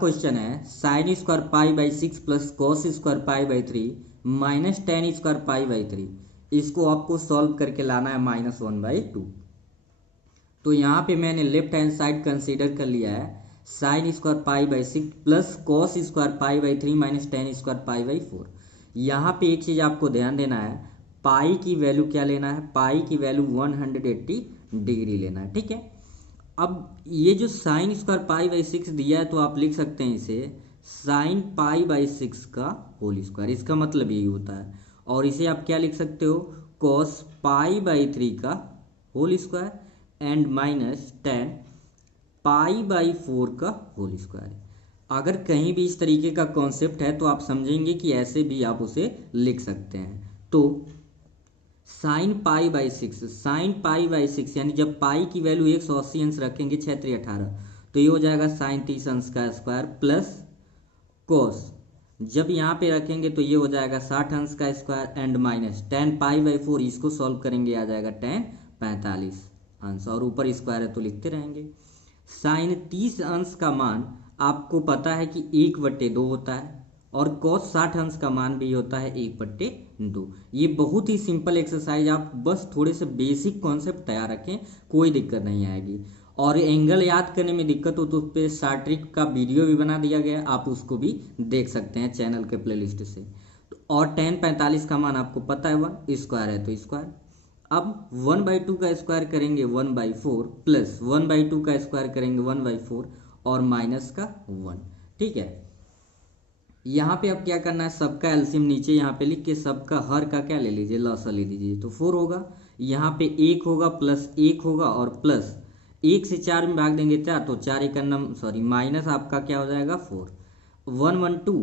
Question है sign square pi by 6 plus cos square pi by 3 minus ten square pi by 3। इसको आपको solve करके लाना है -1/2। तो यहाँ पे मैंने लेफ्ट हैंड साइड कंसीडर कर लिया है sign square pi by 6 plus cos square pi by 3 minus ten square pi by 4। यहाँ पे एक चीज़ आपको ध्यान देना है, पाई की वैल्यू क्या लेना है, पाई की वैल्यू 180 डिग्री लेना है। ठीक है, अब ये जो साइन स्क्वायर पाई बाई 6 दिया है तो आप लिख सकते हैं इसे साइन पाई बाई 6 का होल स्क्वायर, इसका मतलब यही होता है। और इसे आप क्या लिख सकते हो, कॉस पाई बाई 3 का whole square and minus ten pi by 4 का होल स्क्वायर। अगर कहीं भी इस तरीके का कॉन्सेप्ट है तो आप समझेंगे कि ऐसे भी आप उसे लिख सकते हैं। तो sine pi by 6, sine pi by 6 यानी जब पाई की वैल्यू 180 अंश रखेंगे 6 3 18, तो ये हो जाएगा साइन 30 अंश का स्क्वायर प्लस कोस जब यहाँ पे रखेंगे तो ये हो जाएगा 60 अंश का square and minus ten pi by 4, इसको सॉल्व करेंगे आ जाएगा टेन 45 अंश, और ऊपर स्क्वायर है तो लिखते रहेंगे। साइन 30 अंश का मान आपको पता है कि 1/2 होता है और कॉस 60 अंश का मान भी होता है 1/2। ये बहुत ही सिंपल एक्सरसाइज, आप बस थोड़े से बेसिक कॉन्सेप्ट तैयार रखें, कोई दिक्कत नहीं आएगी। और एंगल याद करने में दिक्कत हो तो उस पर शार्ट ट्रिक का वीडियो भी बना दिया गया, आप उसको भी देख सकते हैं चैनल के प्लेलिस्ट से। और टेन 45 का मान आपको पता है 1 स्क्वायर है तो स्क्वायर। अब 1/2 का स्क्वायर करेंगे 1/4 प्लस 1/2 का स्क्वायर करेंगे 1/4 और माइनस का 1। ठीक है, यहाँ पे अब क्या करना है, सबका एलसीएम नीचे यहाँ पे लिख के सबका हर का क्या ले लीजिए, लॉसा ले लीजिए, तो 4 होगा। यहाँ पे 1 होगा प्लस 1 होगा और प्लस 1 से 4 में भाग देंगे 4, तो 4 1 सॉरी माइनस आपका क्या हो जाएगा 4। 1 1 2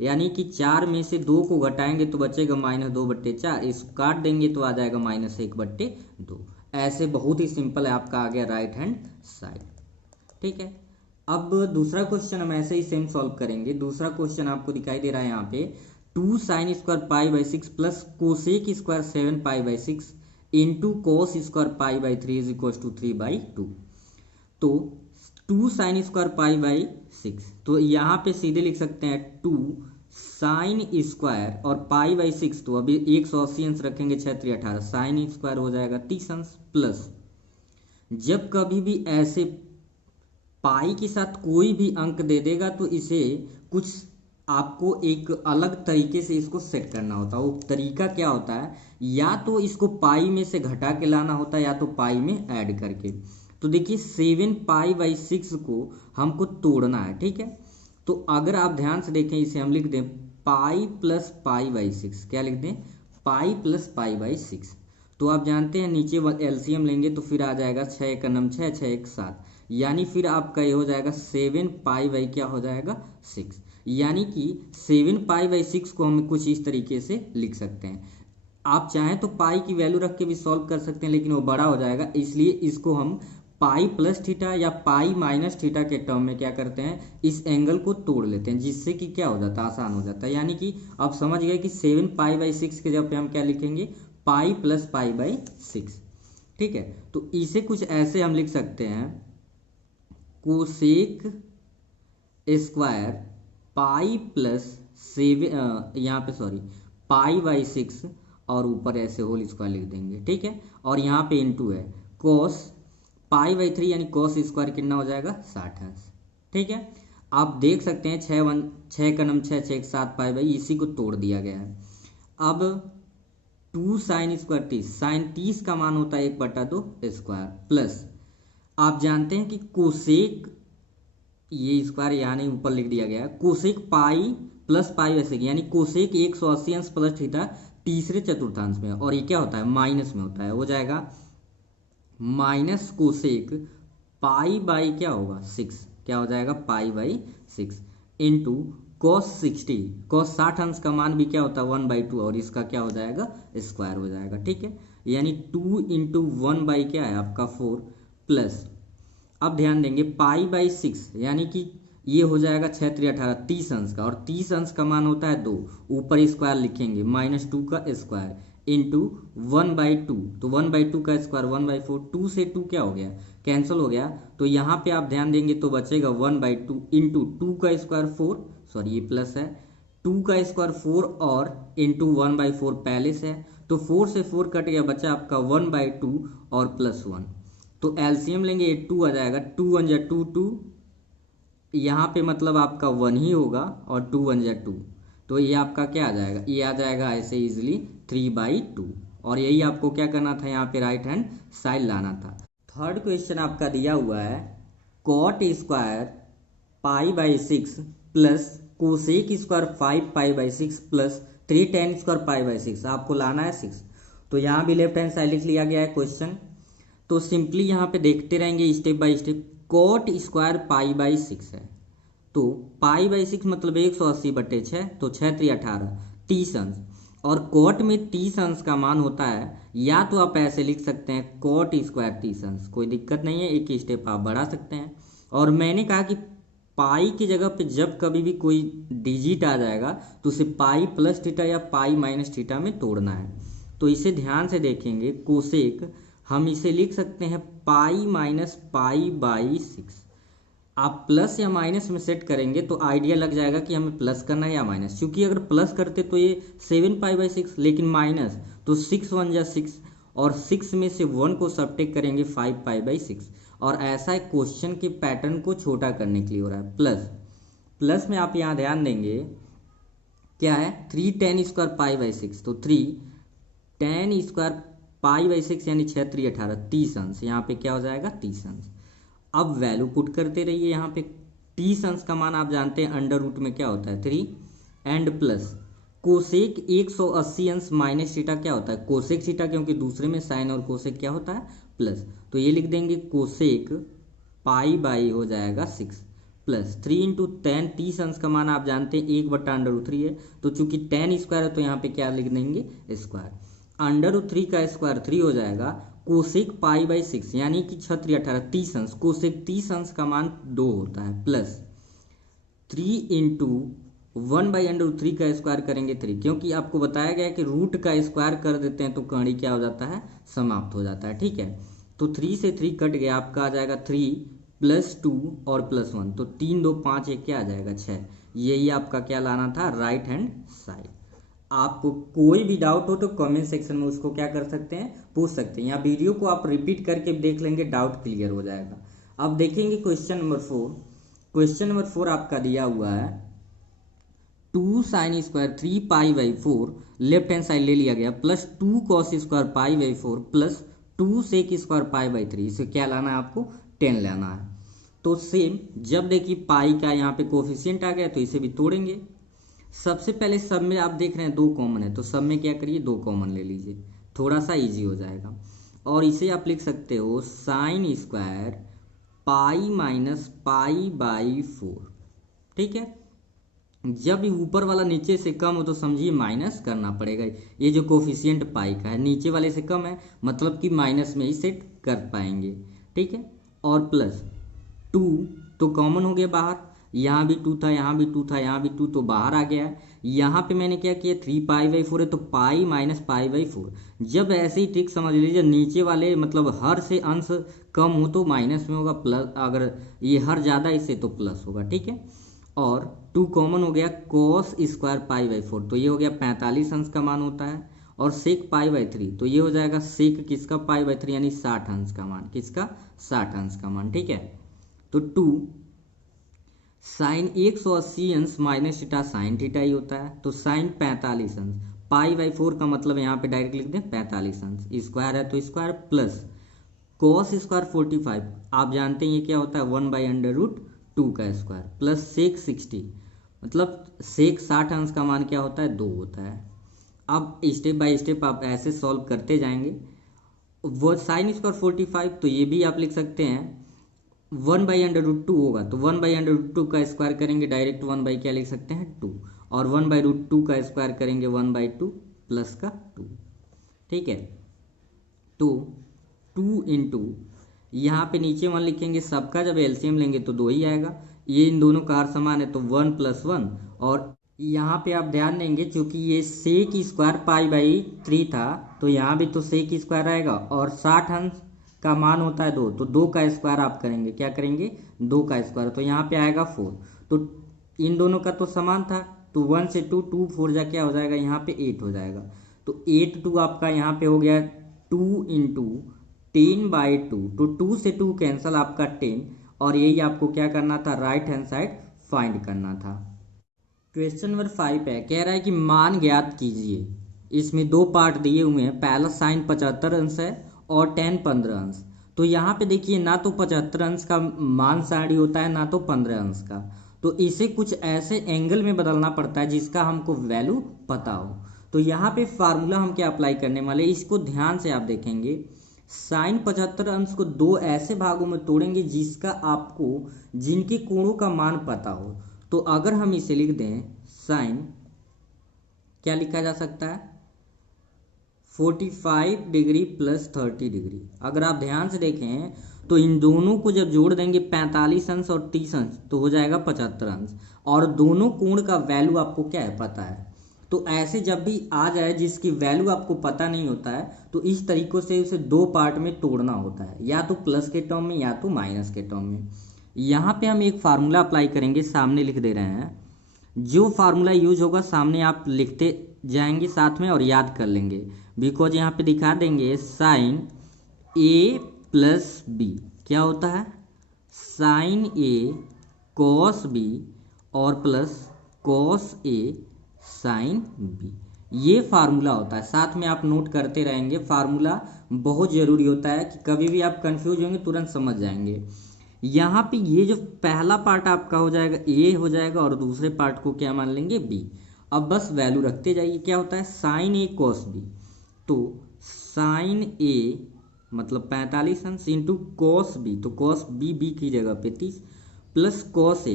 यानी कि 4 में से 2 को घटाएंगे तो बचेगा -2/4, इसको काट देंगे तो आ जाएगा -1/2। ऐसे बहुत ही सिंपल है, आपका आ गया राइट हैंड साइड। ठीक है, अब दूसरा क्वेश्चन हम ऐसे ही सेम सॉल्व करेंगे। दूसरा क्वेश्चन आपको दिखाई दे रहा है यहाँ पे 2 sine square pi by 6 plus cosec square 7 pi by 6 into cos square pi by 3 is equal to 3/2। तो 2 साइन स्क्वायर पाई बाई 6, तो यहाँ पे सीधे लिख सकते हैं 2 साइन स्क्वायर और पाई बाई 6, तो अभी 180 अंश रखेंगे 6 3 18, साइन स्क्वायर हो जाएगा 30 अंश प्लस जब कभी भी ऐसे पाई के साथ कोई भी अंक दे देगा तो इसे कुछ आपको एक अलग तरीके से इसको सेट करना होता है। वो तरीका क्या होता है, या तो इसको पाई में से घटा के लाना होता है या तो पाई में ऐड करके। तो देखिए 7 पाई बाई 6 को हमको तोड़ना है। ठीक है, तो अगर आप ध्यान से देखें इसे हम लिख दें पाई प्लस पाई बाई 6, क्या लिख दें पाई प्लस पाई बाई 6। तो आप जानते हैं नीचे एलसीएम लेंगे तो फिर आ जाएगा 6 1 9 6 6 1 7, यानी फिर आपका ये हो जाएगा 7 पाई बाई क्या हो जाएगा 6, यानी कि 7 पाई बाई 6 को हम कुछ इस तरीके से लिख सकते हैं। आप चाहें तो पाई की वैल्यू रख के भी सॉल्व कर सकते हैं लेकिन वो बड़ा हो जाएगा, इसलिए इसको हम पाई प्लस थीटा या पाई माइनस थीटा के टर्म में क्या करते हैं, इस एंगल को तोड़ लेते हैं, जिससे कि क्या हो जाता है आसान हो जाता है। यानी कि आप समझ गए कि 7 पाई बाई 6 के जगह पे हम क्या लिखेंगे पाई प्लस पाई बाई 6। ठीक है, तो इसे कुछ ऐसे हम लिख सकते हैं कोसेक स्क्वायर पाई प्लस 7 यहाँ पे सॉरी पाई बाई 6 और ऊपर ऐसे होल स्क्वायर लिख देंगे। ठीक है, और यहाँ पे इनटू है कोस पाई बाई 3 यानी कोस स्क्वायर कितना हो जाएगा 60 अंश। ठीक है, आप देख सकते हैं 6 का नम 6 6 7 पाई बाई, इसी को तोड़ दिया गया है। अब 2 साइन स्क्वायर 30, साइन 30 का मान होता है 1/2 स्क्वायर प्लस आप जानते हैं कि कोसेक, ये स्क्वायर यहाँ नहीं ऊपर लिख दिया गया है, कोसेक पाई प्लस पाई वैसे यानी कोसेक 180 अंश प्लस थीटा तीसरे चतुर्थांश में, और ये क्या होता है माइनस में होता है, हो जाएगा माइनस कोसेक पाई बाई क्या होगा 6, क्या हो जाएगा पाई बाई 6 इंटू कॉस 60, कॉस 60 अंश का मान भी क्या होता है 1/2 और इसका क्या हो जाएगा स्क्वायर हो जाएगा। ठीक है, यानी 2 इंटू 1 बाई क्या है आपका 4 प्लस अब ध्यान देंगे पाई बाई 6 यानी कि ये हो जाएगा 6 3 18 30 अंश का, और 30 अंश का मान होता है 2, ऊपर स्क्वायर लिखेंगे -2 का स्क्वायर इंटू 1/2, तो 1/2 का स्क्वायर 1/4, 2 से 2 क्या हो गया, कैंसिल हो गया। तो यहाँ पे आप ध्यान देंगे तो बचेगा 1/2 इंटू 2 का स्क्वायर 4, सॉरी ये प्लस है, 2 का स्क्वायर 4 और इंटू 1/4 पहले से है, तो 4 से 4 कट गया, बचा आपका 1/2 और प्लस 1। तो एलसीएम लेंगे, ये 2 आ जाएगा, 2 1 जा 2 2, यहाँ पे मतलब आपका 1 ही होगा, और 2 1 जा 2, तो ये आपका क्या आ जाएगा, ये आ जाएगा ऐसे इजिली 3/2। और यही आपको क्या करना था, यहाँ पे राइट हैंड साइड लाना था। थर्ड क्वेश्चन आपका दिया हुआ है cot square π/6 plus cosec square 5π/6 plus 3 tan square π/6, आपको लाना है 6। तो यहाँ भी लेफ्ट हैंड साइड लिख लिया गया है क्वेश्चन। तो सिंपली यहाँ पे देखते रहेंगे step by step. Cot square π/6 है, तो π/6 मतलब 180/6, तो 6 3 18 30 अंश, और कॉट में 30 अंश का मान होता है, या तो आप ऐसे लिख सकते हैं कॉट स्क्वायर 30 अंश, कोई दिक्कत नहीं है, एक स्टेप आप बढ़ा सकते हैं। और मैंने कहा कि पाई की जगह पे जब कभी भी कोई डिजिट आ जाएगा तो उसे पाई प्लस थीटा या पाई माइनस थीटा में तोड़ना है। तो इसे ध्यान से देखेंगे, कोसेक हम इसे लिख सकते हैं पाई माइनस π/6। आप प्लस या माइनस में सेट करेंगे तो आइडिया लग जाएगा कि हमें प्लस करना है या माइनस, क्योंकि अगर प्लस करते तो ये 7π/6, लेकिन माइनस तो 6 1 जा 6, और 6 में से 1 को सबट्रैक्ट करेंगे 5π/6। और ऐसा एक क्वेश्चन के पैटर्न को छोटा करने के लिए हो रहा है। प्लस में आप यहाँ ध्यान देंगे क्या है, 3 tan स्क्वायर π/6, तो 3 tan स्क्वायर π/6 यानी 6 3 18 30 अंश, यहाँ पे क्या हो जाएगा 30 अंश। अब वैल्यू पुट करते रहिए, यहाँ पे 30 अंश का मान आप जानते हैं अंडर रूट में क्या होता है 3, एंड प्लस कोसेक 180 अंश माइनस थीटा क्या होता है कोसेक थीटा, क्योंकि दूसरे में साइन और कोसेक क्या होता है प्लस, तो ये लिख देंगे कोसेक π/, हो जाएगा 6 प्लस 3 इंटू tan, 30 अंश का मान आप जानते हैं 1/√3 है, तो चूंकि tan स्क्वायर है तो यहाँ पे क्या लिख देंगे स्क्वायर, √3 का स्क्वायर 3 हो जाएगा, कोसेक π/6 यानी कि 6 3 18 30 अंश, कोसेक 30 अंश का मान 2 होता है, प्लस 3 इंटू 1/√3 का स्क्वायर करेंगे 3, क्योंकि आपको बताया गया है कि रूट का स्क्वायर कर देते हैं तो कड़ी क्या हो जाता है, समाप्त हो जाता है, ठीक है। तो 3 से 3 कट गया, आपका आ जाएगा 3 प्लस 2 और प्लस 1, तो 3 2 5 1 क्या आ जाएगा 6। यही आपका क्या लाना था, राइट हैंड साइड। आपको कोई भी डाउट हो तो कमेंट सेक्शन में उसको क्या कर सकते हैं, पूछ सकते हैं, या वीडियो को आप रिपीट करके देख लेंगे, डाउट क्लियर हो जाएगा। अब देखेंगे क्वेश्चन नंबर 4। क्वेश्चन नंबर 4 आपका दिया हुआ है 2 sin square 3π/4, left hand side ले लिया गया, plus 2 cos square π/4 plus 2 sec square π/3, इसे क्या लाना है आपको 10 लेना है। तो सेम, जब देखिए पाई का यहाँ पे कोफिशिएंट आ गया तो इसे भी तोड़ेंगे। सबसे पहले सब में आप देख रहे हैं 2 कॉमन है, तो सब में क्या करिए 2 कॉमन ले लीजिए, थोड़ा सा इजी हो जाएगा। और इसे आप लिख सकते हो साइन स्क्वायर पाई माइनस π/4, ठीक है। जब ऊपर वाला नीचे से कम हो तो समझिए माइनस करना पड़ेगा, ये जो कोफिशिएंट पाई का है नीचे वाले से कम है, मतलब कि माइनस में ही सेट कर पाएंगे, ठीक है। और प्लस 2 तो कॉमन हो गया बाहर, यहाँ भी 2 था, यहाँ भी 2 था, यहाँ भी 2, तो बाहर आ गया। यहाँ पे मैंने क्या किया 3π/4 है तो पाई माइनस π/4। जब ऐसे ही ट्रिक समझ लीजिए, नीचे वाले मतलब हर से अंश कम हो तो माइनस में होगा, प्लस अगर ये हर ज़्यादा इससे तो प्लस होगा, ठीक है। और 2 कॉमन हो गया, cos स्क्वायर π/4 तो ये हो गया 45 अंश का मान होता है, और सेक π/3 तो ये हो जाएगा सेक किसका π/3 यानी 60 अंश का मान, किसका 60 अंश का मान, ठीक है। तो 2 साइन 180 अंश माइनस थीटा साइन थीटा ही होता है, तो साइन 45 अंश, π/4 का मतलब यहाँ पे डायरेक्ट लिख दें 45 अंश, स्क्वायर है तो स्क्वायर, प्लस cos स्क्वायर 45, आप जानते हैं ये क्या होता है 1/√2 का स्क्वायर, प्लस सेक 60 मतलब सेक 60 अंश का मान क्या होता है 2 होता है। अब स्टेप बाय स्टेप आप ऐसे सॉल्व करते जाएंगे। वो साइन स्क्वायर 45 तो ये भी आप लिख सकते हैं 1/√2 होगा, तो 1/√2 का स्क्वायर करेंगे डायरेक्ट 1 बाई क्या लिख सकते हैं 2, और 1/√2 का स्क्वायर करेंगे 1/2 प्लस का 2, ठीक है। तो 2 इंटू यहाँ पे नीचे 1 लिखेंगे, सबका जब एलसीएम लेंगे तो 2 ही आएगा, ये इन दोनों का हर समान है तो 1 + 1, और यहाँ पे आप ध्यान देंगे क्योंकि ये सेक स्क्वायर पाई बाई 3 था, तो यहाँ भी तो सेक स्क्वायर आएगा, और 60 अंश का मान होता है 2, तो 2 का स्क्वायर आप करेंगे, क्या करेंगे, 2 का स्क्वायर, तो यहाँ पे आएगा 4। तो इन दोनों का तो समान था, तो 1 से 2, 2 4 जा क्या हो जाएगा, यहाँ पे 8 हो जाएगा। तो 8 2 आपका यहाँ पे हो गया 2 इंटू 10/2, तो 2 से 2 कैंसल, आपका 10, और यही आपको क्या करना था, राइट हैंड साइड फाइंड करना था। क्वेश्चन नंबर 5 है, कह रहा है कि मान ज्ञात कीजिए। इसमें दो पार्ट दिए हुए हैं, पहला साइन 75 अंश है और tan 15 अंश। तो यहाँ पे देखिए ना तो 75 अंश का मान साइड होता है, ना तो 15 अंश का, तो इसे कुछ ऐसे एंगल में बदलना पड़ता है जिसका हमको वैल्यू पता हो। तो यहाँ पे फार्मूला हम क्या अप्लाई करने वाले, इसको ध्यान से आप देखेंगे। साइन 75 अंश को दो ऐसे भागों में तोड़ेंगे जिसका आपको, जिनके कोणों का मान पता हो। तो अगर हम इसे लिख दें, साइन क्या लिखा जा सकता है, 45 डिग्री प्लस 30 डिग्री। अगर आप ध्यान से देखें तो इन दोनों को जब जोड़ देंगे 45 अंश और 30 अंश, तो हो जाएगा 75 अंश, और दोनों कोण का वैल्यू आपको क्या है, पता है। तो ऐसे जब भी आ जाए जिसकी वैल्यू आपको पता नहीं होता है, तो इस तरीकों से उसे दो पार्ट में तोड़ना होता है, या तो प्लस के टर्म में या तो माइनस के टर्म में। यहाँ पे हम एक फार्मूला अप्लाई करेंगे, सामने लिख दे रहे हैं। जो फार्मूला यूज होगा सामने आप लिखते जाएंगे साथ में और याद कर लेंगे, बिकॉज यहाँ पे दिखा देंगे साइन ए प्लस बी क्या होता है, साइन ए कॉस बी और प्लस कॉस ए साइन बी, ये फार्मूला होता है। साथ में आप नोट करते रहेंगे, फार्मूला बहुत जरूरी होता है कि कभी भी आप कंफ्यूज होंगे तुरंत समझ जाएंगे। यहाँ पे ये जो पहला पार्ट आपका हो जाएगा ए हो जाएगा, और दूसरे पार्ट को क्या मान लेंगे, बी। अब बस वैल्यू रखते जाइए, क्या होता है, साइन ए कॉस बी, तो साइन ए मतलब 45 अंश इंटू कॉस बी, तो कॉस बी बी की जगह पे 30, प्लस कॉस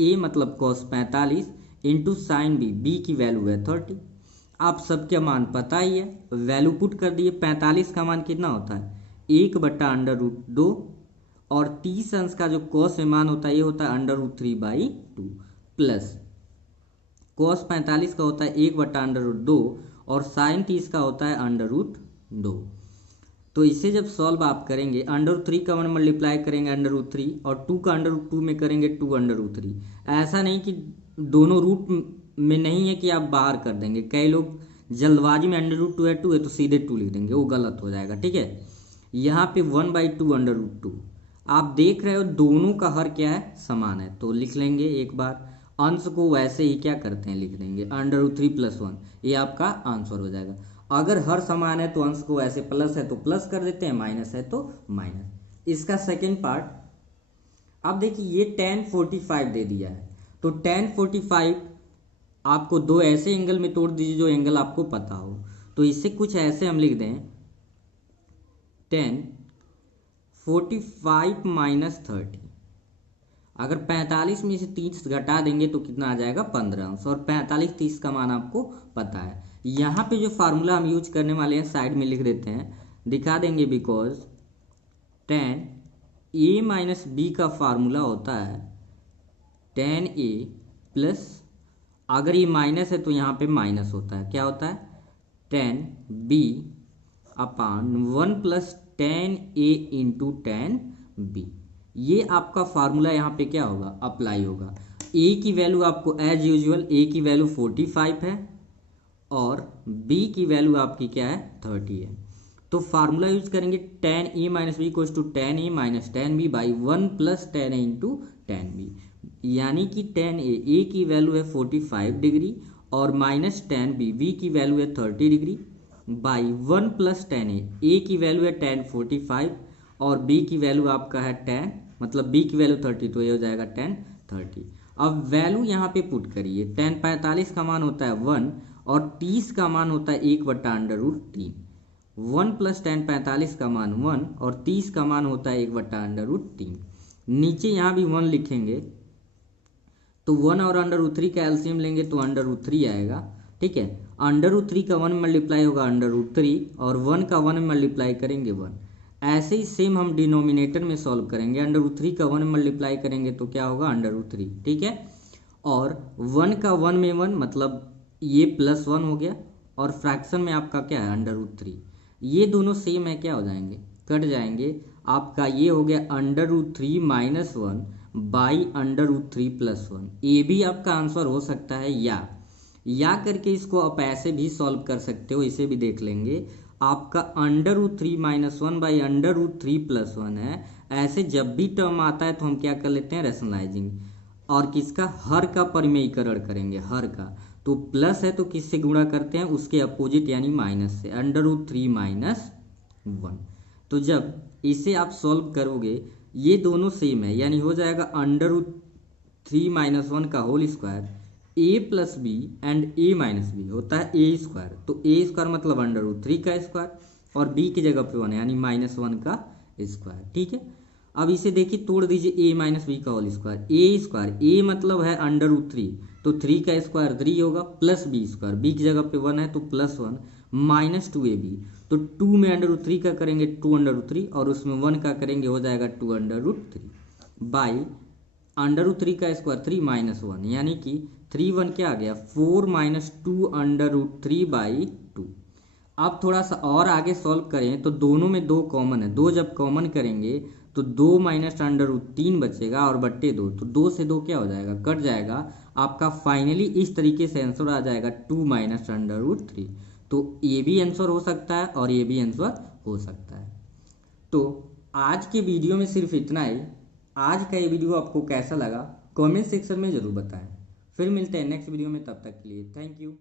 ए मतलब cos 45 into sine B, B की वैल्यू है 30। आप सबके मान पता ही है, वैल्यू पुट कर दिए। 45 का मान कितना होता है, 1/√2, और 30 अंश का जो कॉस में मान होता है ये होता है √3/2, प्लस कॉस 45 का होता है 1/√2, और साइन 30 का होता है √2। तो इसे जब सॉल्व आप करेंगे, √3 का 1 मल्टीप्लाई करेंगे √3, और 2 का √2 में करेंगे 2√3। ऐसा नहीं कि दोनों रूट में नहीं है कि आप बाहर कर देंगे, कई लोग जल्दबाजी में √2 है 2 है तो सीधे 2 लिख देंगे, वो गलत हो जाएगा, ठीक है। यहाँ पे 1/2 √2, आप देख रहे हो दोनों का हर क्या है, समान है, तो लिख लेंगे एक बार। अंश को वैसे ही क्या करते हैं, लिख देंगे √3 + 1, ये आपका आंसर हो जाएगा। अगर हर समान है तो अंश को ऐसे प्लस है तो प्लस कर देते हैं, माइनस है तो माइनस। इसका सेकेंड पार्ट, अब देखिए ये tan 45 दे दिया है, तो tan 45 आपको दो ऐसे एंगल में तोड़ दीजिए जो एंगल आपको पता हो। तो इससे कुछ ऐसे हम लिख दें, tan 45 - 30, अगर 45 में से 30 घटा देंगे तो कितना आ जाएगा, 15 अंश, और 45 30 का मान आपको पता है। यहाँ पे जो फार्मूला हम यूज करने वाले हैं साइड में लिख देते हैं, दिखा देंगे, बिकॉज tan a - b का फार्मूला होता है tan a प्लस, अगर ये माइनस है तो यहाँ पे माइनस होता है, क्या होता है, tan b upon 1 + tan a into tan b। ये आपका फार्मूला यहाँ पे क्या होगा, अप्लाई होगा। a की वैल्यू आपको एज यूजुअल, a की वैल्यू 45 है और b की वैल्यू आपकी क्या है, 30 है। तो फार्मूला यूज करेंगे tan a - b = tan a - tan b by 1 + tan a into tan b, यानी कि tan a की वैल्यू है 45 डिग्री और माइनस tan b की वैल्यू है 30 डिग्री, बाई 1 + tan a की वैल्यू है tan 45 और b की वैल्यू आपका है tan, मतलब b की वैल्यू 30, तो ये हो जाएगा tan 30। अब वैल्यू यहाँ पे पुट करिए, tan 45 का मान होता है 1 और 30 का मान होता है 1/√3। 1 + tan 45 का मान 1 और 30 का मान होता है 1/√3। नीचे यहाँ भी 1 लिखेंगे तो 1 और √3 का एलसीएम लेंगे तो √3 आएगा, ठीक है। √3 का 1 मल्टीप्लाई होगा √3 और 1 का 1 मल्टीप्लाई करेंगे 1। ऐसे ही सेम हम डिनोमिनेटर में सॉल्व करेंगे, √3 का 1 मल्टीप्लाई करेंगे तो क्या होगा, √3, ठीक है। और 1 का 1 में 1 मतलब ये +1 हो गया, और फ्रैक्शन में आपका क्या है √3। ये दोनों सेम है, क्या हो जाएंगे, कट जाएंगे। आपका ये हो गया √3 - 1 बाई √3 + 1। ये भी आपका आंसर हो सकता है या करके इसको आप ऐसे भी सॉल्व कर सकते हो, इसे भी देख लेंगे। आपका √3 - 1 बाई √3 + 1 है। ऐसे जब भी टर्म आता है तो हम क्या कर लेते हैं, रैशनलाइजिंग, और किसका, हर का परिमेयीकरण करेंगे, हर का। तो प्लस है तो किससे गुणा करते हैं, उसके अपोजिट यानी माइनस से, √3 - 1। तो जब इसे आप सॉल्व करोगे, ये दोनों सेम है, यानी हो जाएगा √3 - 1 का whole square a + b and a - b होता है a²। तो a² मतलब √3 का स्क्वायर और b की जगह पे 1 यानी -1 का स्क्वायर। ठीक है, अब इसे देखिए तोड़ दीजिए, a - b का होल स्क्वायर, a मतलब है √3, तो 3 का स्क्वायर 3 होगा, प्लस b², b की जगह पे 1 है तो +1 - 2ab। तो 2 में √3 का करेंगे 2√3 और उसमें 1 का करेंगे, हो जाएगा 2√3 बाई √3 का स्क्वायर 3 - 1 यानी कि 3 1 क्या आ गया, 4 - 2√3 बाई 2। अब थोड़ा सा और आगे सॉल्व करें तो दोनों में 2 कॉमन है, 2 जब कॉमन करेंगे तो 2 - √3 बचेगा और बट्टे 2, तो 2 से 2 क्या हो जाएगा, कट जाएगा। आपका फाइनली इस तरीके से आंसर आ जाएगा 2 - √3। तो ये भी आंसर हो सकता है और ये भी आंसर हो सकता है। तो आज के वीडियो में सिर्फ इतना ही। आज का ये वीडियो आपको कैसा लगा कमेंट सेक्शन में ज़रूर बताएं। फिर मिलते हैं नेक्स्ट वीडियो में, तब तक के लिए थैंक यू।